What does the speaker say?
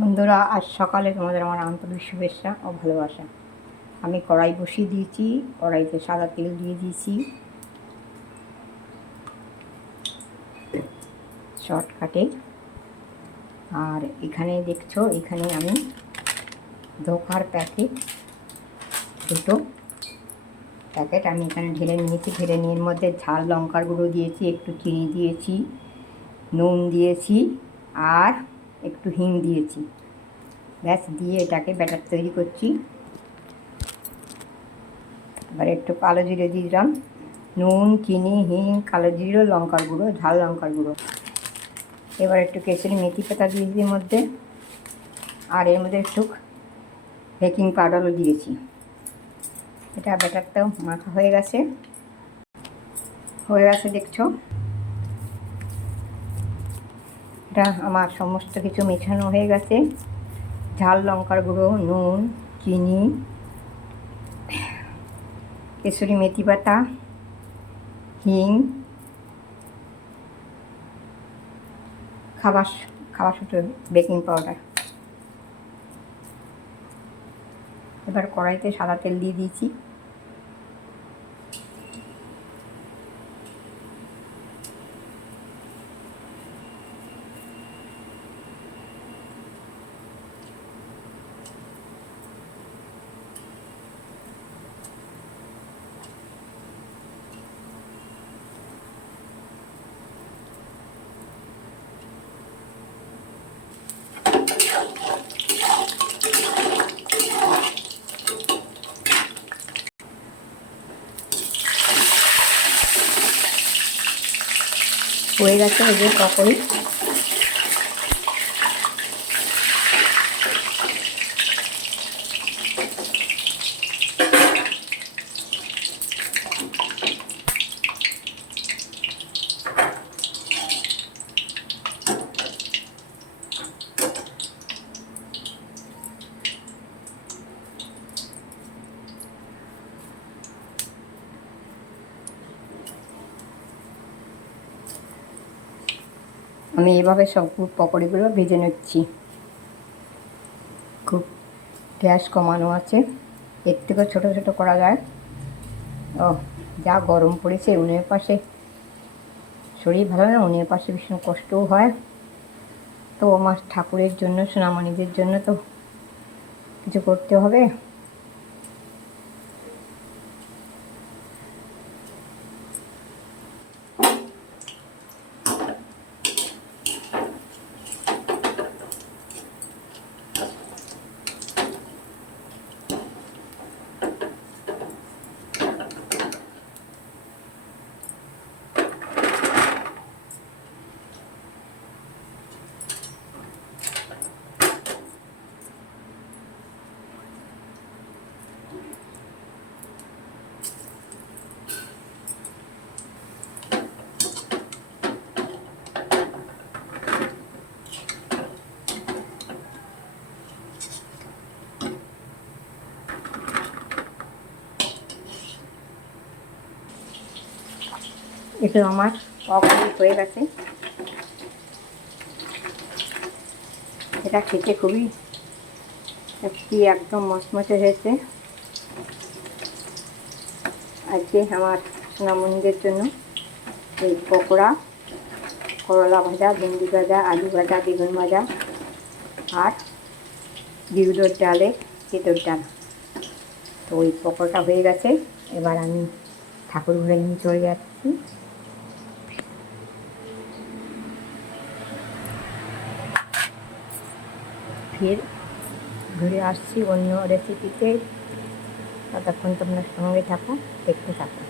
বন্ধুরা, আজ সকালে তোমাদের আমার আন্তরিক শুভেচ্ছা ও ভালোবাসা। আমি কড়াই বসিয়ে দিয়েছি, কড়াইতে সাদা তেল দিয়ে দিয়েছি। শর্টকাটে। আর এখানে দেখছ, এখানে আমি ধোকার প্যাকেট, দুটো প্যাকেট আমি এখানে ঢেলে নিয়েছি। ঢেলে নিয়ে মধ্যে ঝাল লঙ্কার গুঁড়ো দিয়েছি, একটু চিনি দিয়েছি, নুন দিয়েছি, আর একটু হিং দিয়েছি। ব্যাস, দিয়ে এটাকে ব্যাটার তৈরি করছি। এবার একটু কালো জিরে দিলাম। নুন, চিনি হিং কালো জিরে, লঙ্কার গুঁড়ো, ঝাল লঙ্কার গুঁড়ো। এবার একটু কেশরি মেথি পাতা দিয়েছি এর মধ্যে। আর এর মধ্যে একটু বেকিং পাউডারও দিয়েছি। এটা ব্যাটারটাও মাখা হয়ে গেছে। হয়ে গেছে, দেখছ? এটা আমার সমস্ত কিছু মেশানো হয়ে গেছে। ঝাল, লঙ্কার গুঁড়ো, নুন, চিনি, কেশরি মেথি পাতা, হিং, খাবার খাবার শুধু বেকিং পাউডার। এবার কড়াইতে সাদা তেল দিয়ে দিয়েছি। হয়ে গেছে এই যে আমি এভাবে সব পকোড়িগুলো ভেজে নিচ্ছি। খুব গ্যাস কমানো আছে। এর থেকেও ছোটো ছোটো করা যায়। ও যা গরম পড়েছে উনের পাশে। শরীর ভালো না উনের পাশে ভীষণ কষ্টও হয়। তো আমার ঠাকুরের জন্য, সোনামণিদের জন্য তো কিছু করতে হবে। এগুলো আমার পকোড়ি হয়ে গেছে। এটা খেতে খুবই কি একদম মচমচে হয়েছে। আজকে আমার সোনামণিদের জন্য এই পকোড়া, করলা ভাজা, ভেন্ডি ভাজা, আলু ভাজা, বেগুন ভাজা আর বিউলোর ডালে তেঁতোর ডাল। তো ওই পকোড়াটা হয়ে গেছে। এবার আমি ঠাকুর ঘুরে নিয়ে চলে যাচ্ছি। ফের ঘুরে আসছি অন্য রেসিপিতে ততক্ষণ তোমরা সঙ্গে থাকো দেখতে থাকো।